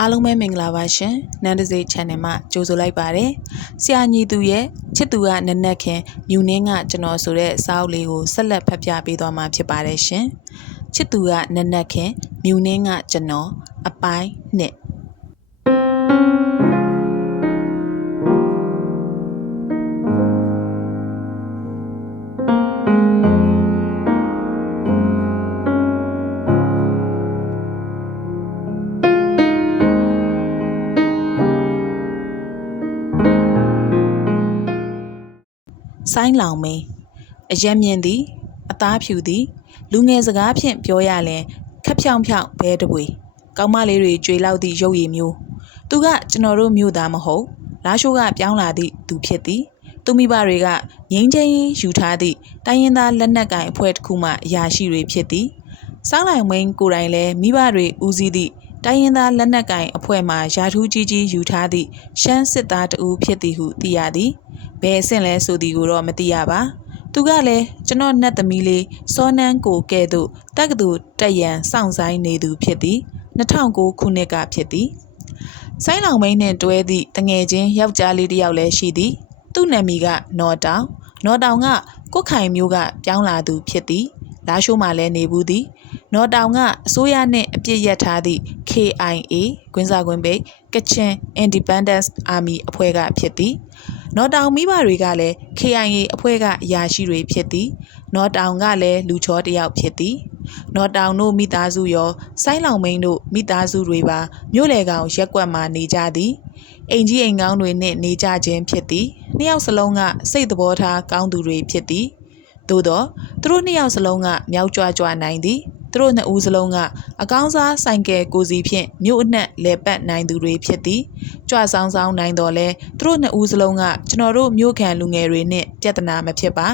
အားလုံးပဲမင်္ဂလာပါရှင်နန်းတစေ channel မှာကြိုဆိုလိုက်ပါတယ်ဆရာညီသူရဲ့ချစ်သူကနက်နက်ခင်မြူနှင်းကကျွန်တော်ဆိုတဲ့စာအုပ်လေးကိုဆက်လက်ဖတ်ပြပေးသွားမှာဖြစ်ပါတယ်ရှင်ချစ်သူကနက်နက်ခင်မြူနှင်းကကျွန်တော်အပိုင်းနှစ် ဆိုင်းလောင်မင်းအရက်မြင့်သည်အသားဖြူသည်လူငယ်စကားဖြင့်ပြောရလင်ခက်ဖြောင်ဖြောင်ဘဲတပွေကောင်းမလေးတွေကြွေလောက်သည့်ရုပ်ရည်မျိုးသူကကျွန်တော်တို့မြို့သားမဟုတ်လာရှိုးကပြောင်းလာသည့်သူဖြစ်သည်သူမိဘတွေကငိမ့်ချင်းယူထားသည့်တိုင်းရင်းသားလက်နက်ကင်အဖွဲ့တစ်ခုမှအရာရှိတွေဖြစ်သည်စောင်းလိုက်မင်းကိုယ်တိုင်လည်းမိဘတွေဦးစီးသည့်တိုင်းရင်းသားလက်နက်ကင်အဖွဲ့မှယာထူးကြီးကြီးယူထားသည့်ရှမ်းစစ်သားတဦးဖြစ်သည်ဟုသိရသည် ဘယ်အဆင့်လဲဆိုသည်ကိုတော့မသိရပါသူကလည်းကျွန်တော်နတ်သမီးလေးစောနန်းကိုကဲ့သို့တက္ကသိုလ်တက်ရန်စောင့်ဆိုင်နေသူဖြစ်သည်2009ခုနှစ်ကဖြစ်သည်ဆိုင်းလောင်မင်းနှင့်တွဲသည့်တငယ်ချင်းယောက်ျားလေးတစ်ယောက်လည်းရှိသည်သူ့နာမည်ကနော်တောင်နော်တောင်ကကုတ်ခိုင်မျိုးကပြောင်းလာသူဖြစ်သည်လာရှိုးမှလည်းနေဘူးသည်နော်တောင်ကအစိုးရနှင့်အပြစ်ရက်ထားသည့် KIA ကွင်းစာကွင်းပိတ် Kachin Independence Army အဖွဲ့ကဖြစ်သည် နော်တောင်မိဘတွေကလည်း KIA အဖွဲ့ကအရာရှိတွေဖြစ်သည်နော်တောင်ကလည်းလူချောတစ်ယောက်ဖြစ်သည်နော်တောင်တို့မိသားစုရောဆိုင်းလောင်မင်းတို့မိသားစုတွေပါမြို့လေကောင်ရက်ကွက်မှာနေကြသည်အိမ်ကြီးအိမ်ကောင်းတွေနဲ့နေကြခြင်းဖြစ်သည်နှစ်ယောက်စလုံးကစိတ်သဘောထားကောင်းသူတွေဖြစ်သည်သို့တော့သူတို့နှစ်ယောက်စလုံးကမြောက်ကြွကြွနိုင်သည်သူ တို့နှစ်ဦးစလုံးကအကောင်းစားဆိုင်ကယ်ကိုစီဖြင့်မြို့အနှံ့လဲပတ်နိုင်သူတွေဖြစ်သည်ကြွဆောင်ဆောင်နိုင်တော်လဲသူတို့နှစ်ဦးစလုံးကကျွန်တော်တို့မြို့ခံလူငယ်တွေနဲ့ပြဿနာမဖြစ်ပါ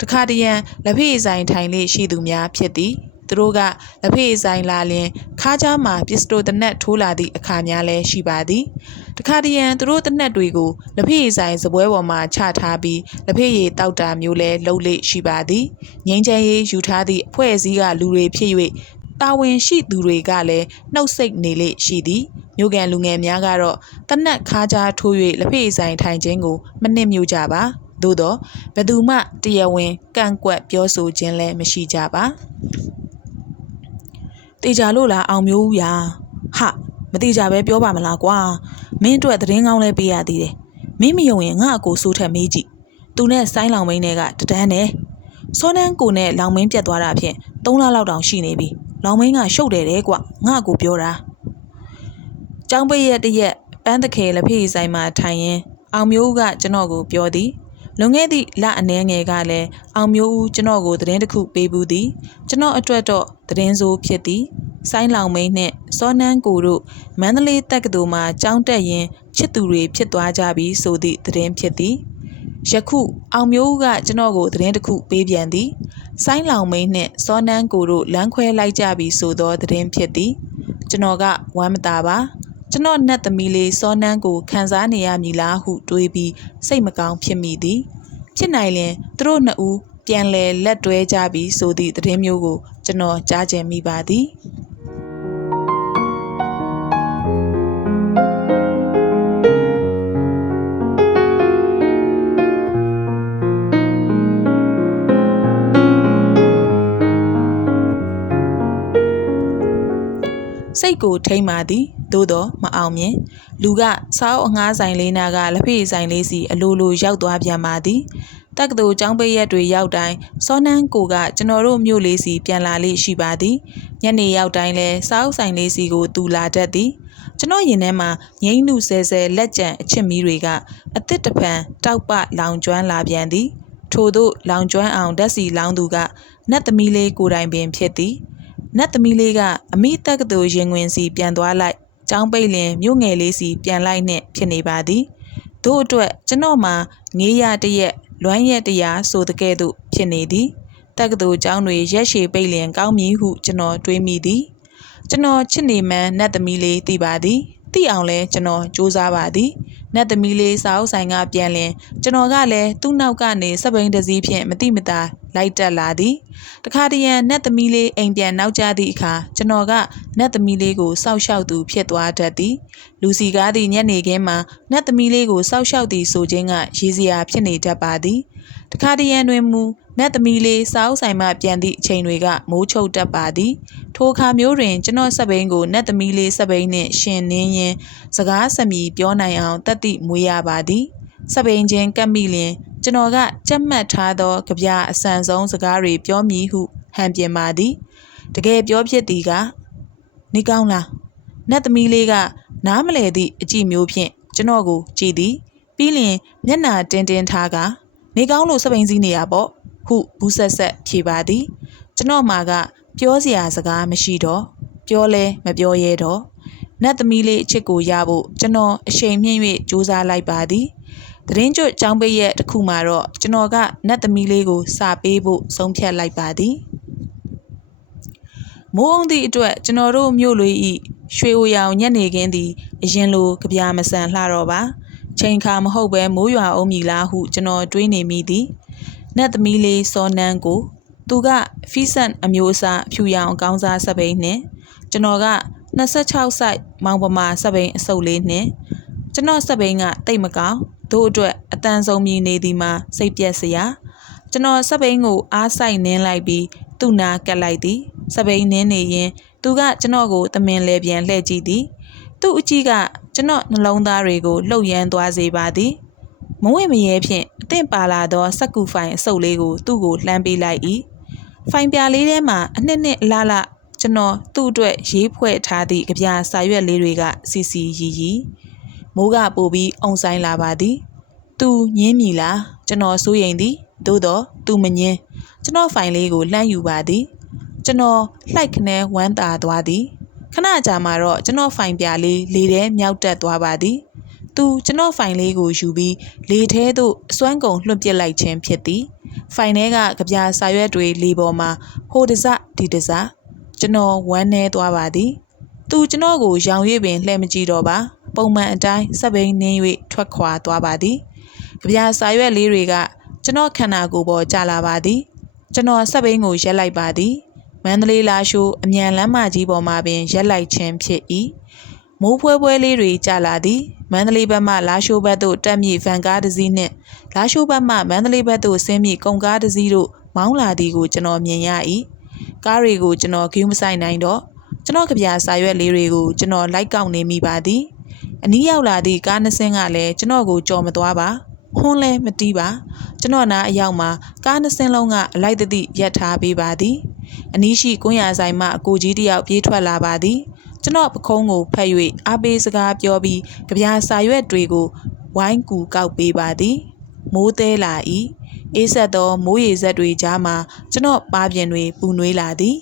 တခါတရံလက်ဖေးဆိုင်ထိုင်လေးရှိသူများဖြစ်သည် သူတို့ကလက်ဖေးဆိုင်လာလျင်ခါးကြားမှာပစ္စတိုတနက်ထိုးလာသည့်အခါများလည်းရှိပါသည်တခါတရံသူတို့တနက်တွေကိုလက်ဖေးဆိုင်စပွဲပေါ်မှာချထားပြီးလက်ဖေးရည်တောက်တာမျိုးလည်းလှုပ်လေရှိပါသည်ငင်းချဲရေးယူထားသည့်အဖွဲ့အစည်းကလူတွေဖြစ်၍တာဝန်ရှိသူတွေကလည်းနှုတ်ဆက်နေလေရှိသည်မြို့ကန်လူငယ်များကတော့တနက်ခါးကြားထိုး၍လက်ဖေးဆိုင်ထိုင်ခြင်းကိုမနစ်မြို့ကြပါသို့တော့ဘယ်သူမှတရားဝင်ကန့်ကွက်ပြောဆိုခြင်းလည်းမရှိကြပါ တေချာလို့လားအောင်မျိုးဦးရာဟာမတေချာပဲပြောပါမလားကွာမင်းအတွက်သတင်းကောင်းလဲပေးရသေးတယ်မင်းမယုံရင်ငါ့အကိုစိုးထက်မေးကြည့်သူနဲ့ဆိုင်းလောင်မင်းတွေကတဒန်းနဲ့စောနန်းကိုနဲ့လောင်မင်းပြတ်သွားတာဖြင့်3လလောက်တောင်ရှိနေပြီလောင်မင်းကရှုပ်တယ်တဲ့ကွငါ့အကိုပြောတာကျောင်းပိတ်ရက်တရက်ပန်းတခဲလက်ဖေးဆိုင်မှာထိုင်ရင်အောင်မျိုးဦးကကျွန်တော်ကိုပြောသည် လွန်ခဲ့သည့်လအနှဲငယ်ကလည်းအောင်မျိုးဦးကျွန်တော်ကိုသတင်းတစ်ခုပေးဘူးသည်ကျွန်တော်အတွက်တော့သတင်းစိုးဖြစ်သည်ဆိုင်းလောင်မိန်နှင့်စောနန်းကိုတို့မန္တလေးတက္ကသိုလ်မှကျောင်းတက်ရင်ချစ်သူတွေဖြစ်သွားကြပြီဆိုသည့်သတင်းဖြစ်သည်ယခုအောင်မျိုးဦးကကျွန်တော်ကိုသတင်းတစ်ခုပေးပြန်သည်ဆိုင်းလောင်မိန်နှင့်စောနန်းကိုတို့လမ်းခွဲလိုက်ကြပြီဆိုသောသတင်းဖြစ်သည်ကျွန်တော်ကဝမ်းမသာပါ ကျွန်တော်နတ်သမီးလေးစောနန်းကိုခံစားနေရမည်လားဟုတွေးပြီးစိတ်မကောင်းဖြစ်မိသည်ဖြစ်နိုင်ရင်သူတို့နှစ်ဦးပြန်လည်လက်တွဲကြပြီးဆိုသည့်သတင်းမျိုးကိုကျွန်တော်ကြားကြမိပါသည် ကိုထိမ့်ပါသည်သို့တော့မအောင်မြင်လူကစောက်အငှားဆိုင်လေးနာကလက်ဖေးဆိုင်လေးစီအလိုလိုရောက်သွားပြန်ပါသည်တက္ကသိုလ်ကျောင်းပိတ်ရက်တွေရောက်တိုင်းစောနန်းကိုကကျွန်တော်တို့မြို့လေးစီပြန်လာလေးရှိပါသည်ညနေရောက်တိုင်းလဲစောက်ဆိုင်လေးစီကိုတူလာတတ်သည်ကျွန်တော်ရင်ထဲမှာငိမ့်နှုဆဲဆဲလက်ကြံအချစ်မီးတွေကအသစ်တဖန်တောက်ပလောင်ကျွမ်းလာပြန်သည်ထို့သို့လောင်ကျွမ်းအောင်ဓာတ်စီလောင်းသူကနတ်သမီးလေးကိုယ်တိုင်ပင်ဖြစ်သည် နတ်သမီးလေးကအမိတက္ကသိုလ်ရင်ဝင်စီပြန်သွားလိုက်ចောင်းပိတ်လင်မြို့ငယ်လေးစီပြန်လိုက်နှင့်ဖြစ်နေပါသည်တို့အတွက်ကျွန်တော်မှာငေးရတရက်လွမ်းရက်တရားဆိုတဲ့ကဲ့သို့ဖြစ်နေသည်တက္ကသိုလ်ကျောင်းတွေရက်ရှည်ပိတ်လင်ကောင်းမည်ဟုကျွန်တော်တွေးမိသည်ကျွန်တော်ချစ်နေမှန်းနတ်သမီးလေးသိပါသည်သိအောင်လဲကျွန်တော်စူးစမ်းပါသည်နတ်သမီးလေးစာအုပ်ဆိုင်ကပြန်လင်ကျွန်တော်ကလည်းသူ့နောက်ကနေစပိန်တစည်းဖြင့်မတိမတာ လိုက်တက်လာသည်တခါတရံနတ်သမီးလေးအိမ်ပြန်နောက်ကျသည့်အခါကျွန်တော်ကနတ်သမီးလေးကိုစောက်ရှောက်သူဖြစ်သွားတတ်သည်လူစီကားသည့်ညနေခင်းမှာနတ်သမီးလေးကိုစောက်ရှောက်သည်ဆိုခြင်းကရည်စရာဖြစ်နေတတ်ပါသည်တခါတရံတွင်မူနတ်သမီးလေးစာအုပ်ဆိုင်မှပြန်သည့်အချိန်တွေကမိုးချုပ်တတ်ပါသည်ထိုအခါမျိုးတွင်ကျွန်တော်စပိန်ကိုနတ်သမီးလေးစပိန်နှင့်ရှင်နှင်းရင်စကားစမီပြောနိုင်အောင်တတ်သည့်မွေးရပါသည် စပိန်ချင်းကပ်မိလျင် ကျွန်တော်ကကြက်မှတ်ထားသောကြပြအဆန်ဆုံးစကားတွေပြောမည်ဟုဟန်ပြင်ပါသည်တကယ်ပြောဖြစ်သည်ကနေကောင်းလားနတ်သမီးလေးကနားမလဲသည့်အကြည့်မျိုးဖြင့်ကျွန်တော်ကိုကြည်သည်ပြီးလျင်မျက်နှာတင်းတင်းထားကနေကောင်းလို့စပိန်စည်းနေရပေါ့ဟုဘူးဆက်ဆက်ဖြေပါသည်ကျွန်တော်မှာကပြောစရာစကားမရှိတော့ပြောလဲမပြောရဲတော့နတ်သမီးလေးအချစ်ကိုရဖို့ကျွန်တော်အချိန်မြင့်၍စူးစမ်းလိုက်ပါသည် သတင်းကျွတ်ចောင်းပိတ်ရဲ့တစ်ခုမှာတော့ကျွန်တော်ကနတ်သမီးလေးကိုစာပေးဖို့ဆုံးဖြတ်လိုက်ပါသည်မိုးအောင်သည့်အတွက်ကျွန်တော်တို့မြို့လွေဤရွှေအိုရောင်ညက်နေခင်းသည်အရင်လိုကြပြာမဆန်လှတော့ပါချိန်ခါမဟုတ်ပဲမိုးရွာအောင်မည်လားဟုကျွန်တော်တွေးနေမိသည်နတ်သမီးလေးစောနန်းကိုသူကဖီဆန်အမျိုးအစားအဖြူရောင်ကောင်းစားစပိန်နှင့်ကျွန်တော်က26စိုက်မောင်ပမာစပိန်အစုပ်လေးနှင့်ကျွန်တော်စပိန်ကတိတ်မကောင်း တို့အတွက်အတန်ဆုံးမြည်နေသည်မှာစိတ်ပြက်စရာကျွန်တော်စပိန်ကိုအားဆိုင်နင်းလိုက်ပြီးသူ့နာကက်လိုက်သည်စပိန်နင်းနေရင်သူကကျွန်တော်ကိုတမင်လဲပြန်လှည့်ကြည့်သည်သူ့အကြည့်ကကျွန်တော်နှလုံးသားတွေကိုလှုပ်ရမ်းသွားစေပါသည်မဝင့်မရဲဖြင့်အသင့်ပါလာသောစက်ကူဖိုင်အစုပ်လေးကိုသူ့ကိုလှမ်းပေးလိုက်၏ဖိုင်ပြာလေးထဲမှာအနှစ်နှစ်အလားလားကျွန်တော်သူ့အတွက်ရေးဖွဲ့ထားသည့်ကြပြစာရွက်လေးတွေကစီစီရီရီ မိုးကပိုပြီးအုံဆိုင်လာပါသည်သူညင်းမိလားကျွန်တော်စိုးရိမ်သည်သို့တော့သူမညင်းကျွန်တော်ဖိုင်လေးကိုလှမ်းယူပါသည်ကျွန်တော်လှိုက်ခနဲဝမ်းသာသွားသည်ခဏကြာမှတော့ကျွန်တော်ဖိုင်ပြလေးလေထဲမြောက်တက်သွားပါသည်သူကျွန်တော်ဖိုင်လေးကိုယူပြီးလေထဲသို့အစွမ်းကုန်လွှတ်ပစ်လိုက်ခြင်းဖြစ်သည်ဖိုင်ထဲကကြပြစာရွက်တွေလေပေါ်မှာဟိုတစဒီတစကျွန်တော်ဝမ်းနေသွားပါသည်သူကျွန်တော်ကိုရောင်ရွေ့ပင်လှည့်မကြည့်တော့ပါ ပုံမှန်အတိုင်းစက်ဘိန်းနင်း၍ထွက်ခွာသွားပါသည်ကြပြစာရွက်လေးတွေကကျွန်တော်ခန္ဓာကိုယ်ပေါ်ကျလာပါသည်ကျွန်တော်စက်ဘိန်းကိုရက်လိုက်ပါသည်မန္တလေးလာရှိုးအမြန်လမ်းမကြီးပေါ်မှာပင်ရက်လိုက်ခြင်းဖြစ်၏မိုးဖွဲဖွဲလေးတွေကျလာသည်မန္တလေးဘက်မှလာရှိုးဘက်သို့တက်မြင့်ဗန်ကားတစ်စီးနှင့်လာရှိုးဘက်မှမန္တလေးဘက်သို့ဆင်းမြင့်ကုန်ကားတစ်စီးတို့မောင်းလာသည်ကိုကျွန်တော်မြင်ရ၏ကားတွေကိုကျွန်တော်ဂူးမဆိုင်နိုင်တော့ကျွန်တော်ကြပြစာရွက်လေးတွေကိုကျွန်တော်လိုက်ကောက်နေမိပါသည် အနီးရောက်လာသည့်ကားနှစ်စင်းကလည်းကျွန်တော်ကိုကြော်မသွားပါဟွန်းလဲမတီးပါကျွန်တော်နားအရောက်မှာကားနှစ်စင်းလုံးကအလိုက်တသိရက်ထားပေးပါသည်အနီးရှိကွန်းရဆိုင်မှအကိုကြီးတယောက်ပြေးထွက်လာပါသည်ကျွန်တော်ပခုံးကိုဖက်၍အားပေးစကားပြောပြီးကြပြာစာရွက်တွေကိုဝိုင်းကူကောက်ပေးပါသည်မိုးသေးလာ၏အေးဆက်သောမိုးရေစက်တွေကြားမှာကျွန်တော်ပါပြင်တွေပူနွေးလာသည်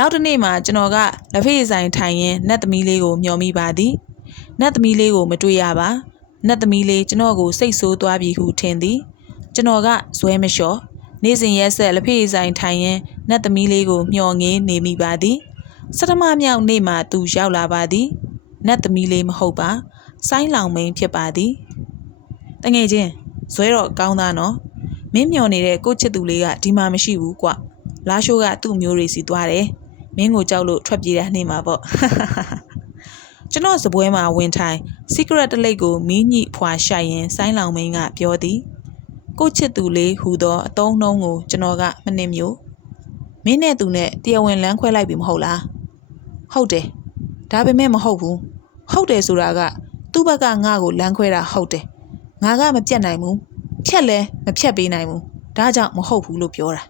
နောက်တစ်နေ့မှာကျွန်တော်ကလက်ဖေးဆိုင်ထိုင်ရင်းနတ်သမီးလေးကိုမျှော်မိပါသည်နတ်သမီးလေးကိုမတွေ့ရပါနတ်သမီးလေးကျွန်တော်ကိုစိတ်ဆိုးသွားပြီဟုထင်သည် ကျွန်တော်ကဇွဲမလျှော်နေ့စဉ်ရက်ဆက်လက်ဖေးဆိုင်ထိုင်ရင်းနတ်သမီးလေးကိုမျှော်ငင်းနေမိပါသည်စတမမြောက်နေ့မှာသူရောက်လာပါသည်နတ်သမီးလေးမဟုတ်ပါဆိုင်းလောင်မင်းဖြစ်ပါသည်တငယ်ချင်းဇွဲတော့ကောင်းသားနော်မင်းမျော်နေတဲ့ကိုချစ်သူလေးကဒီမှာမရှိဘူးကွလာရှိုးကသူ့မျိုးတွေစီသွားတယ် မင်းကိုကြောက်လို့ထွက်ပြေးတဲ့နေ့မှာပေါ့ကျွန်တော်စပွဲမှာဝင်ထိုင် secret တလိပ်ကိုမီးညိဖွာရှိုက်ရင်ဆိုင်းလောင်မင်းကပြောသည်ကိုချစ်သူလေးဟူသောအတုံးနှုံးကိုကျွန်တော်ကမနှင်မျိုးမင်းနဲ့သူနဲ့တရားဝင်လမ်းခွဲလိုက်ပြီမဟုတ်လားဟုတ်တယ်ဒါပေမဲ့မဟုတ်ဘူးဟုတ်တယ်ဆိုတာကသူ့ဘက်ကငါ့ကိုလမ်းခွဲတာဟုတ်တယ်ငါကမပြတ်နိုင်ဘူးဖြတ်လဲမဖြတ်ပေးနိုင်ဘူးဒါကြောင့်မဟုတ်ဘူးလို့ပြောတာ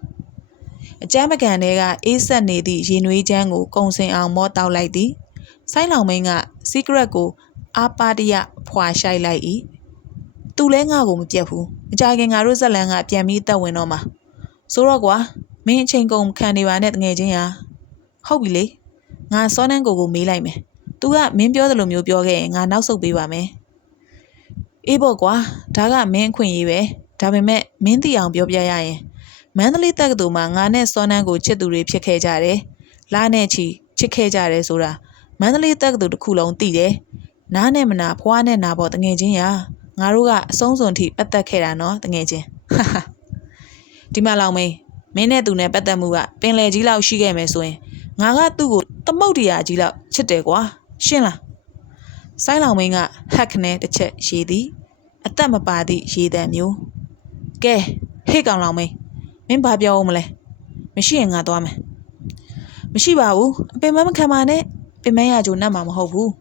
အကျမ်းပကံတွေကအေးဆက်နေသည့်ရင်နွေးချမ်းကိုကုံစင်အောင်မောတောက်လိုက်သည်ဆိုင်းလောင်မင်းက secret ကိုအာပါတရဖွာရှိုက်လိုက်၏သူလဲငါ့ကိုမပြတ်ဘူးမကြခင်ငါတို့ဇက်လန်ကပြန်ပြီးတက်ဝင်တော့မှာဆိုတော့ကွာမင်းအချိန်ကုန်ခံနေပါနဲ့တငယ်ချင်းရာဟုတ်ပြီလေငါစောနန်းကိုကိုမေးလိုက်မယ်သူကမင်းပြောသလိုမျိုးပြောခဲ့ရင်ငါနောက်ဆုတ်ပေးပါမယ်အေးပေါ့ကွာဒါကမင်းအခွင့်အရေးပဲဒါပေမဲ့မင်းသိအောင်ပြောပြရရင် မန္တလေးတက္ကသိုလ်မှာငါနဲ့စောနန်းကိုချစ်သူတွေဖြစ်ခဲ့ကြတယ်။လာနဲ့ချီချစ်ခဲ့ကြတယ်ဆိုတာမန္တလေးတက္ကသိုလ်တစ်ခုလုံးသိတယ်။နားနဲ့မနာဖွားနဲ့နာပေါ်တငယ်ချင်းရာငါတို့ကအဆုံးစွန်ထိပတ်သက်ခဲ့တာနော်တငယ်ချင်းဟာဟာဒီမှာလောင်မင်းမင်းနဲ့သူနဲ့ပတ်သက်မှုကပင်လယ်ကြီးလောက်ရှိခဲ့မယ်ဆိုရင်ငါကသူ့ကိုသမုတ်တရားကြီးလောက်ချစ်တယ်ကွာရှင်းလားဆိုင်းလောင်မင်းကဟက်ခနဲ့တစ်ချက်ရေးသည်အသက်မပါသည့်ရေးတံမျိုးကဲဟေ့ကောင်လောင်မင်း မင်းဘာပြောအောင်မလဲမရှိရင်ငါသွားမယ်မရှိပါဘူးအပင်မမခံပါနဲ့ပင်မရကြိုနှက်မှာမဟုတ်ဘူး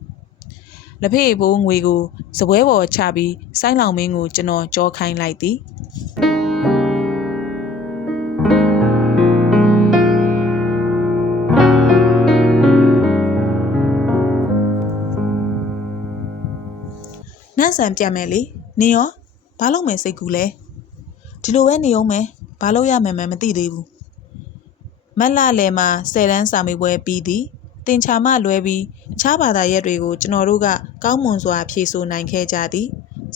လက်ဖေးဘိုးငွေကိုစပွဲပေါ်ချပြီးဆိုင်းလောင်မင်းကိုကျွန်တော်ကြောခိုင်းလိုက်သည်နန့်ဆန်ပြတ်မယ်လေနေရောဘာလို့မယ်စိတ်ကူလဲဒီလိုပဲနေအောင်မယ် ဘာလို့ရမယ်မမသိသေးဘူးမက်လာလဲမှာဆယ်တန်းစာမေးပွဲပြီးသည်တင်ချာမလွဲပြီးအခြားဘာသာရပ်တွေကိုကျွန်တော်တို့ကကောင်းမွန်စွာဖြေဆိုနိုင်ခဲ့ကြသည်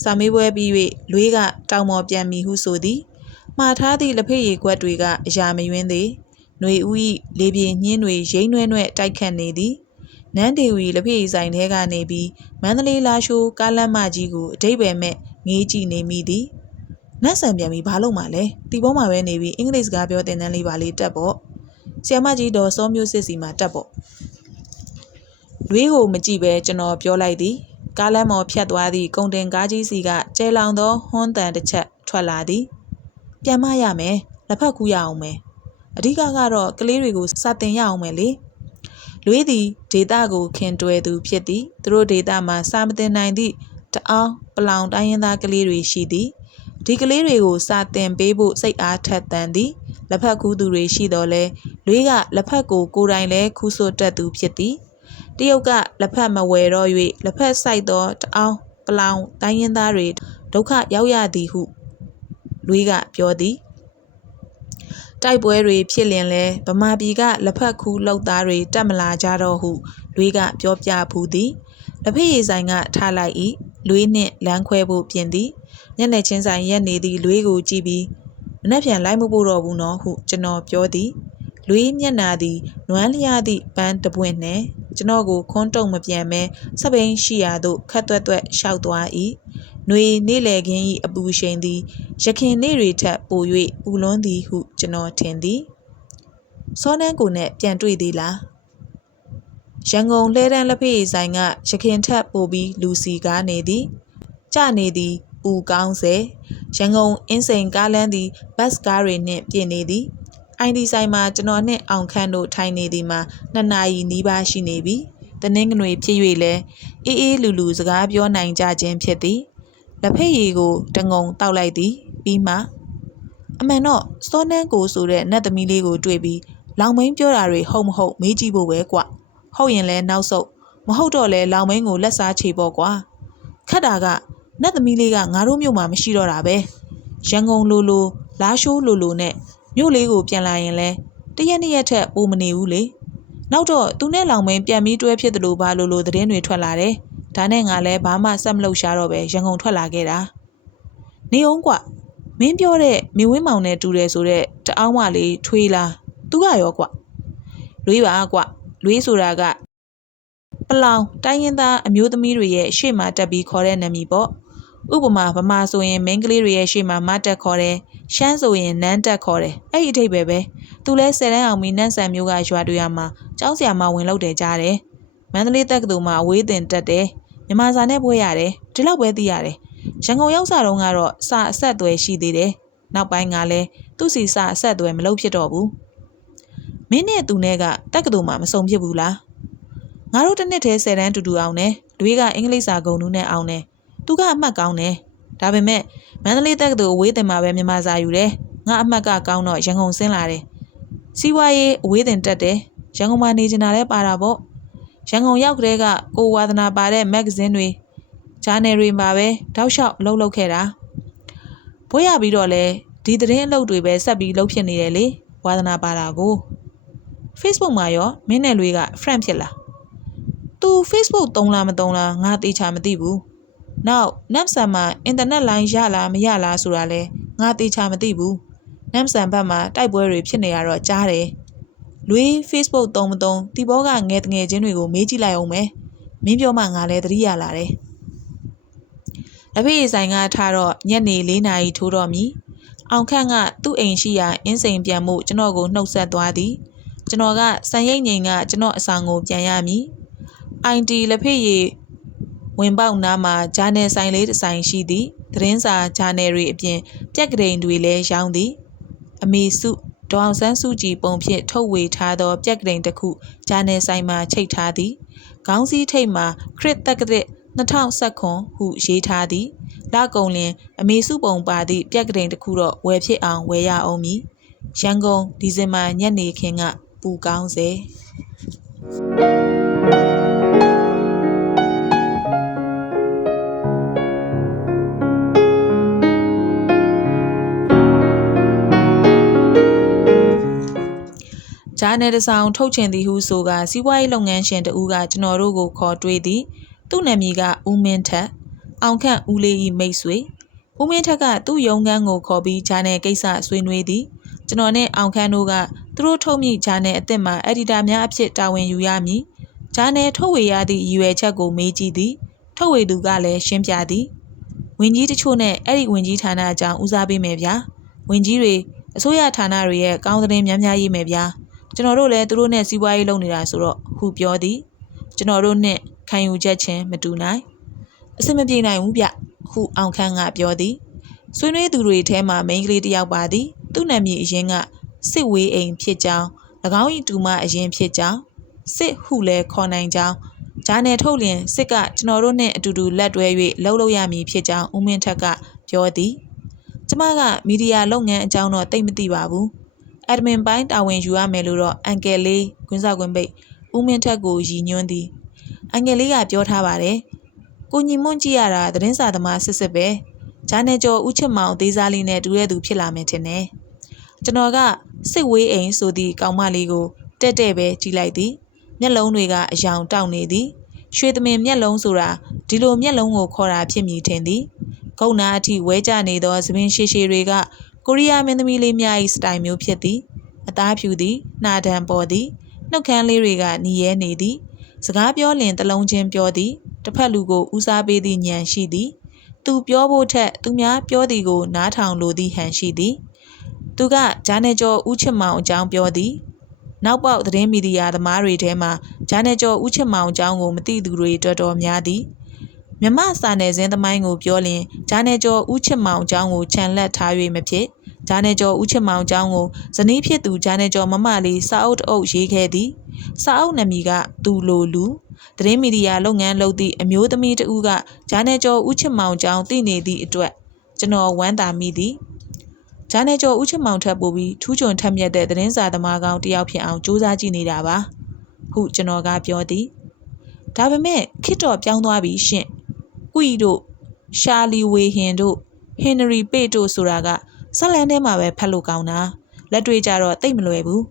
စာမေးပွဲပြီး၍လွေးကတောင်ပေါ်ပြန်မီဟုဆိုသည်မှားထားသည့်လက်ဖက်ရည်ခွက်တွေကအရာမယွင်းသေးຫນွေဦး၏လေပြေညင်းတွေရိမ့်နှွဲ့နှွဲ့တိုက်ခတ်နေသည်နန်းဒေဝီလက်ဖက်ရည်ဆိုင်ထဲကနေပြီးမန္တလေးလာရှိုးကားလမ်းမကြီးကိုအတိတ်ပဲမဲ့ငေးကြည့်နေမိသည် နတ်ဆန်ပြန်ပြီးဘာလုပ်မှလဲတီပေါ်မှာပဲနေပြီးအင်္ဂလိပ်စကားပြောတင်တန်းလေးပါလေးတက်ပေါ့ဆီယမကြီးတော်စောမျိုးစစ်စီမှာတက်ပေါ့လွေးကိုမကြည့်ပဲကျွန်တော်ပြောလိုက်သည်ကားလမ်းပေါ်ဖြတ်သွားသည့်ကုန်တင်ကားကြီးစီကကျဲလောင်သောဟွန်းတန်တစ်ချက်ထွက်လာသည်ပြန်မရမယ်လက်ဖက်ကူးရအောင်မယ်အဓိကကတော့ကလေးတွေကိုစတင်ရအောင်မယ်လေလွေးသည်ဒေတာကိုခင်တွယ်သူဖြစ်သည်သူတို့ဒေတာမှာစာမတင်နိုင်သည့်တအောင်ပလောင်တိုင်းရင်းသားကလေးတွေရှိသည် ဒီကလေးတွေကိုစာတင်ပေးဖို့စိတ်အားထက်သန်သည်လက်ဖက်ခူးသူတွေရှိတော်လဲလွေးကလက်ဖက်ကိုကိုယ်တိုင်လဲခူးဆွတ်တတ်သူဖြစ်သည်တရုတ်ကလက်ဖက်မဝယ်တော့၍လက်ဖက်ဆိုင်သောတအောင်ပလောင်တိုင်းရင်းသားတွေဒုက္ခရောက်ရသည်ဟုလွေးကပြောသည်တိုက်ပွဲတွေဖြစ်လင်လဲဗမာပြည်ကလက်ဖက်ခူးလောက်သားတွေတက်မလာကြတော့ဟုလွေးကပြောပြဖူးသည်လက်ဖက်ရည်ဆိုင်ကထားလိုက်၏လွေးနှင့်လမ်းခွဲဖို့ပြင်သည် ညနေချင်းဆိုင်ရက်နေသည့်လွေးကိုကြည့်ပြီးမနှက်ပြန်လိုက်မဖို့တော့ဘူးနော်ဟုကျွန်တော်ပြောသည်လွေးမျက်နာသည်နွမ်းလျားသည့်ပန်းတပွင့်နှင့်ကျွန်တော်ကိုခွန်းတုံမပြန်မဲစပိန်ရှိရာသို့ခတ်သွက်သွက်ရှောက်သွား၏ຫນွေနေလေခင်း၏အပူရှိန်သည်ရခင်နေ့တွေထက်ပို၍ပူလွန်းသည်ဟုကျွန်တော်ထင်သည်စောနန်းကိုနဲ့ပြန်တွေ့သေးလားရန်ကုန်လဲတန်းလက်ဖေးဆိုင်ကရခင်ထက်ပိုပြီးလူစီကားနေသည်ကြနေသည် ပူကောင်းစေရန်ကုန်အင်းစိန်ကားလမ်းသည်ဘတ်ကားတွေနှင့်ပြည့်နေသည်အိုင်ဒီဆိုင်မှာကျွန်တော်နှင့်အောင်ခန့်တို့ထိုင်နေသည်မှာနှစ်နာရီနီးပါးရှိနေပြီတနင်္ဂနွေဖြစ်၍လဲအေးအေးလူလူစကားပြောနိုင်ကြခြင်းဖြစ်သည်လက်ဖက်ရည်ကိုတငုံတောက်လိုက်သည်ပြီးမှအမှန်တော့စောနန်းကိုဆိုတဲ့နတ်သမီးလေးကိုတွေ့ပြီးလောင်မင်းပြောတာတွေဟုတ်မဟုတ်မေးကြည့်ဖို့ပဲကွဟုတ်ရင်လဲနောက်ဆုတ်မဟုတ်တော့လဲလောင်မင်းကိုလက်စားချေပေါ့ကွာခတ်တာက နတ်သမီးလေးကငါတို့မြို့မှာမရှိတော့တာပဲရန်ကုန်လိုလိုလာရှိုးလိုလိုနဲ့မြို့လေးကိုပြန်လာရင်လဲတရက်နှစ်ရက်ထက်ပိုမနေဘူးလေနောက်တော့သူနဲ့လောင်မင်းပြန်ပြီးတွဲဖြစ်တယ်လို့ဘာလို့လို့သတင်းတွေထွက်လာတယ်ဒါနဲ့ငါလဲဘာမှဆက်မလုပ်ရှာတော့ပဲရန်ကုန်ထွက်လာခဲ့တာနေအောင်ကွမင်းပြောတဲ့မင်းဝင်းမောင်နဲ့တူတယ်ဆိုတော့တအောင်းမလေးထွေးလားသူကရောကွလွေးပါကွလွေးဆိုတာကပလောင်တိုင်းရင်းသားအမျိုးသမီးတွေရဲ့ရှေ့မှာတက်ပြီးခေါ်တဲ့နာမည်ပေါ့ ဥပမာဗမာဆိုရင်မင်းကလေးတွေရဲ့ရှေ့မှာမတက်ခေါ်တယ်ရှမ်းဆိုရင်နန်းတက်ခေါ်တယ်အဲ့ဒီအထိပ္ပယ်ပဲသူလဲဆယ်တန်းအောင်ပြီးနန်းဆန်မျိုးကရွာတွေရမှာကျောင်းဆရာမဝင်လို့တယ်ကြားတယ်မန္တလေးတက္ကသိုလ်မှာအဝေးသင်တက်တယ်မြန်မာစာနဲ့ပွဲရတယ်ဒီလောက်ပဲသိရတယ်ရန်ကုန်ရောက်စာတုန်းကတော့စာအဆက်အသွယ်ရှိသေးတယ်နောက်ပိုင်းကလည်းသူ့စီစာအဆက်အသွယ်မလုပ်ဖြစ်တော့ဘူးမင်းနဲ့သူနဲ့ကတက္ကသိုလ်မှာမစုံဖြစ်ဘူးလားငါတို့တစ်နှစ်တည်းဆယ်တန်းတူတူအောင်တယ်တွေးကအင်္ဂလိပ်စာဂုံနူးနဲ့အောင်တယ် သူကအမှတ်ကောင်းတယ်ဒါပေမဲ့မန္တလေးတက္ကသိုလ်အဝေးသင်မှာပဲမြန်မာစာယူတယ်ငါအမှတ်ကကောင်းတော့ရန်ကုန်ဆင်းလာတယ်စီးပွားရေးအဝေးသင်တက်တယ်ရန်ကုန်မှာနေချင်တာလည်းပါတာပေါ့ရန်ကုန်ရောက်တဲ့ကကိုဝါသနာပါတဲ့မဂ္ဂဇင်းတွေဂျာနယ်တွေမှာပဲတောက်လျှောက်အလုပ်လုပ်ခဲ့တာဘွေးရပြီးတော့လဲဒီသတင်းအလုပ်တွေပဲဆက်ပြီးလုပ်ဖြစ်နေတယ်လေဝါသနာပါတာကို Facebook မှာရောမင်းနဲ့လွေးက friend ဖြစ်လား။ तू Facebook သုံးလားမသုံးလားငါတေချာမသိဘူး။ နောက် Napsan မှာအင်တာနက်လိုင်းရလားမရလားဆိုတာလဲငါတေချာမသိဘူးနမ်ဆန်ဘက်မှာတိုက်ပွဲတွေဖြစ်နေရတော့ကြားတယ်လွေ Facebook သုံးမသုံးတီဘောကငယ်တငယ်ချင်းတွေကိုမေးကြည့်လိုက်အောင်မယ်မင်းပြောမှငါလည်းသတိရလာတယ်လက်ဖေးဆိုင်ကထားတော့ညနေ၄နာရီထိုးတော့မီအောင်ခန့်ကသူ့အိမ်ရှိရာအင်းစိန်ပြန်မှုကျွန်တော်ကိုနှုတ်ဆက်သွားသည်ကျွန်တော်ကစံရိတ်ငိန်ကကျွန်တော်အဆောင်ကိုပြန်ရမည် IT လက်ဖေးရည် ဝင်ပေါက်နားမှာဂျာနယ်ဆိုင်လေးတစ်ဆိုင်ရှိသည်သတင်းစာဂျာနယ်တွေအပြင်ပြက်ကတိန်တွေလည်းရောင်းသည်အမေစုဒေါအောင်ဆန်းစုကြည်ပုံဖြင့်ထုတ်ဝေထားသော ပြက်ကတိန်တစ်ခုဂျာနယ်ဆိုင်မှာချိတ်ထားသည်ခေါင်းစည်းထိပ်မှာခရစ်တက္ကရစ်2019ဟုရေးထားသည်လကုံလင်အမေစုပုံပါသည့်ပြက်ကတိန်တစ်ခုတော့ဝယ်ဖြစ်အောင်ဝယ်ရအောင်မည်ရန်ကုန်ဒီဇင်ဘာညနေခင်းကပူကောင်းစေ ဂျာနယ်တစ်ဆောင်ထုတ်ချင်သည်ဟုဆိုကစီးပွားရေးလုပ်ငန်းရှင်တဦးကကျွန်တော်တို့ကိုခေါ်တွေ့သည်သူ့နာမည်ကဦးမင်းထက်အောင်ခန့်ဦးလေးဤမိတ်ဆွေဦးမင်းထက်ကသူ့ရုံးခန်းကိုခေါ်ပြီးဂျာနယ်ကိစ္စဆွေးနွေးသည်ကျွန်တော်နဲ့အောင်ခန့်တို့ကသူတို့ထုတ်မိဂျာနယ်အစ်စ်မှာအက်ဒီတာများအဖြစ်တာဝန်ယူရမည်ဂျာနယ်ထုတ်ဝေရသည့်ရည်ရွယ်ချက်ကိုမေးကြည့်သည်ထုတ်ဝေသူကလည်းရှင်းပြသည်ဝင်ကြီးတချို့နဲ့အဲ့ဒီဝင်ကြီးဌာနအကြောင်းဦးစားပေးမယ်ဗျာဝင်ကြီးတွေအစိုးရဌာနတွေရဲ့ကောင်းသတင်းများများရေးမယ်ဗျာ ကျွန်တော်တို့လည်းသူတို့နဲ့စီးပွားရေးလုပ်နေတာဆိုတော့ဟူပြောသည်ကျွန်တော်တို့နဲ့ခံယူချက်ချင်းမတူနိုင်အဆင်မပြေနိုင်ဘူးဗျဟုအောင်ခန်းကပြောသည်ဆွေးနွေးသူတွေထဲမှာမိန်းကလေးတစ်ယောက်ပါသည်သူ့နာမည်အရင်ကစစ်ဝေးအိမ်ဖြစ်ကြောင်း၎င်း၏တူမအရင်ဖြစ်ကြောင်းစစ်ဟုလည်းခေါ်နိုင်ကြောင်းဂျာနယ်ထုတ်လျင်စစ်ကကျွန်တော်တို့နဲ့အတူတူလက်တွဲ၍လှုပ်လို့ရမည်ဖြစ်ကြောင်းဦးမင်းထက်ကပြောသည်ကျမကမီဒီယာလုပ်ငန်းအကြောင်းတော့တိတ်မသိပါဘူး အက်ဒမင်ပိုင်းတာဝန်ယူရမယ်လို့တော့အန်ကယ်လေးကွင်းစောက်ကွင်းပိတ်ဦးမင်းထက်ကိုရည်ညွှန်းသည်အန်ကယ်လေးကပြောထားပါတယ်ကိုညီမွန့်ကြည့်ရတာသတင်းစာသမားစစ်စစ်ပဲဂျာနယ်ကျော်ဦးချစ်မောင်သေးစားလေးနဲ့တူတဲ့သူဖြစ်လာမယ်ထင်တယ်ကျွန်တော်ကစစ်ဝေးအိမ်ဆိုသည့်ကောင်မလေးကိုတက်တဲ့ပဲကြည့်လိုက်သည်မျက်လုံးတွေကအယောင်တောက်နေသည်ရွှေသမင်မျက်လုံးဆိုတာဒီလိုမျက်လုံးကိုခေါ်တာဖြစ်မည်ထင်သည်ခုတ်နာအထိဝဲကြနေသောသပင်ရှည်ရှည်တွေက ကိုရီးယားမင်းသမီးလေးများ၏စတိုင်မျိုးဖြစ်သည်အသားဖြူသည်နှာဒံပေါ်သည်နှုတ်ခမ်းလေးတွေကနီရဲနေသည် စကားပြောလင်တလုံးချင်းပြောသည်တစ်ဖက်လူကိုဦးစားပေးသည့်ညံရှိသည် သူပြောဖို့ထက်သူများပြောသည်ကို နားထောင်လိုသည့်ဟန်ရှိသည် သူကဂျာနယ်ကျော်ဦးချစ်မောင်အကြောင်းပြောသည်နောက်ပေါက်သတင်းမီဒီယာသမားတွေထဲမှာဂျာနယ်ကျော်ဦးချစ်မောင်အကြောင်းကိုမသိသူတွေတော်တော်များသည် မြမစာနယ်ဇင်းသမိုင်းကိုပြောလျင်ဂျာနယ်ကျော်ဦးချစ်မောင်အကြောင်းကိုခြံလက်ထား၍မဖြစ်ဂျာနယ်ကျော်ဦးချစ်မောင်အကြောင်းကိုဇနီးဖြစ်သူဂျာနယ်ကျော်မမလေးစာအုပ်တစ်အုပ်ရေးခဲ့သည်စာအုပ်နာမည်ကသူလိုလူသတင်းမီဒီယာလုပ်ငန်းလုပ်သည့်အမျိုးသမီးတစ်ဦးကဂျာနယ်ကျော်ဦးချစ်မောင်အကြောင်းသိနေသည့်အတွက်ကျွန်တော်ဝမ်းသာမိသည်ဂျာနယ်ကျော်ဦးချစ်မောင်ထပ်ပို့ပြီးထူးချွန်ထက်မြက်တဲ့သတင်းစာသမားကောင်းတစ်ယောက်ဖြစ်အောင်စူးစမ်းကြည့်နေတာပါဟုကျွန်တော်ကပြောသည်ဒါပေမဲ့ခစ်တော်ပြောင်းသွားပြီရှင့် ကွီတို့ရှာလီဝေဟင်တို့ဟင်နရီပေတို့ဆိုတာကဇက်လန်ထဲမှာပဲဖတ်လို့ကောင်းတာလက်တွေ့ကြတော့တိတ်မလွယ်ဘူး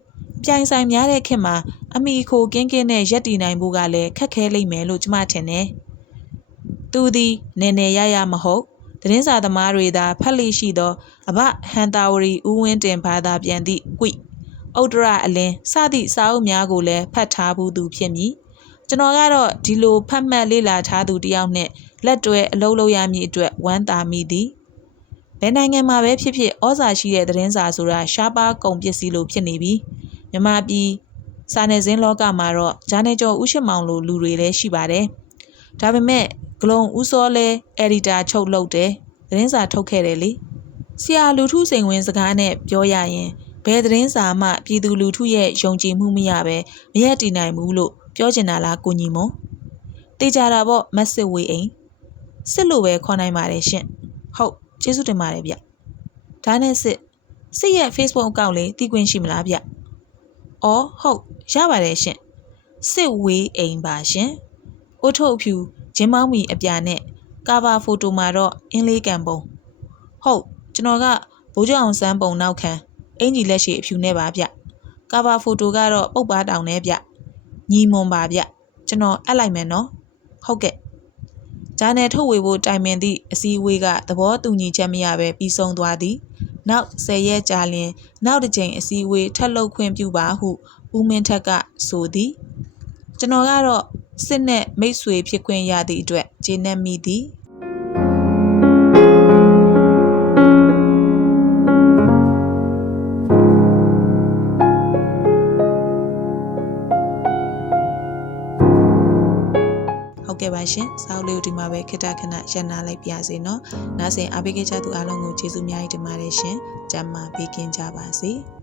ပြိုင်ဆိုင်များတဲ့ခင်မှာအမိခိုကင်းကင်းနဲ့ရက်တည်နိုင်ဖို့ကလည်းခက်ခဲလိမ့်မယ်လို့ကျွန်မထင်တယ်သူသည်နည်းနည်းရရမဟုတ်သတင်းစာသမားတွေသာဖတ်လိရှိသောအဘဟန်တာဝရီဦးဝင်းတင်ဘာသာပြန်သည့်ကွိဥဒရအလင်းစသည့်စာအုပ်များကိုလည်းဖတ်ထားဘူးသူဖြစ်မည် ကျွန်တော်ကတော့ဒီလိုဖတ်မှတ်လေ့လာထားသူတယောက်နဲ့လက်တွဲအလုပ်လုပ်ရမည်အတွက်ဝမ်းသာမိသည်ဘယ်နိုင်ငံမှာပဲဖြစ်ဖြစ်ဩဇာရှိတဲ့သတင်းစာဆိုတာရှားပါးကုန်ပစ္စည်းလိုဖြစ်နေပြီမြန်မာပြည်စာနယ်ဇင်းလောကမှာတော့ဂျာနယ်ကျော်ဥရှိမောင်လိုလူတွေလည်းရှိပါတယ်ဒါပေမဲ့ဂလုံဦးစောလဲအက်ဒီတာချုပ်လုပ်တယ်သတင်းစာထုတ်ခဲ့တယ်လေဆရာလူထုစိန်ဝင်စကားနဲ့ပြောရရင်ဘယ်သတင်းစာမှပြည်သူလူထုရဲ့ယုံကြည်မှုမရပဲမရက်တည်နိုင်ဘူးလို့ ပြောချင်တာလားကိုညီမတေချာတာပေါ့မက်စစ်ဝေးအိမ်စစ်လို့ပဲခေါ်နိုင်ပါတယ်ရှင်ဟုတ်ကျေးဇူးတင်ပါတယ်ဗျဒါနဲ့စစ်စစ်ရဲ့ Facebook အကောင့်လေးတည်ခွင့်ရှိမလားဗျအော်ဟုတ်ရပါတယ်ရှင်စစ်ဝေးအိမ်ပါရှင်အိုးထုတ်ဖြူဂျင်းမောင်းမီအပြာနဲ့ကာဗာဖိုတိုမှာတော့အင်းလေးကံပုံဟုတ်ကျွန်တော်ကဘိုးကျောင်းအောင်စမ်းပုံနောက်ခံအင်ကြီးလက်ရှိအဖြူနဲ့ပါဗျကာဗာဖိုတိုကတော့ပုတ်ပါတောင်နဲ့ဗျ ညီမွန်ပါဗျကျွန်တော်အပ်လိုက်မယ်နော်ဟုတ်ကဲ့ဂျာနယ်ထုတ်ဝေဖို့တိုင်ပင်သည့်အစည်းအဝေးကသဘောတူညီချက်မရပဲပြီးဆုံးသွားသည်နောက်10ရက်ကြာလျင်နောက်တစ်ကြိမ်အစည်းအဝေးထပ်လုပ်ခွင့်ပြုပါဟုဦးမင်းထက်ကဆိုသည်ကျွန်တော်ကတော့စစ်နဲ့မိတ်ဆွေဖြစ်ခွင့်ရသည့်အတွက်ကျေနပ်မိသည် ကဲပါရှင်။စောက်လေးကိုဒီမှာပဲခਿੱတခဏရန်နာလိုက်ပါစေနော်။နားဆင်အားပေးကြသူအားလုံးကိုကျေးဇူးများကြီးတင်ပါတယ်ရှင်။ကျမ်းမာပေးကင်းကြပါစေ။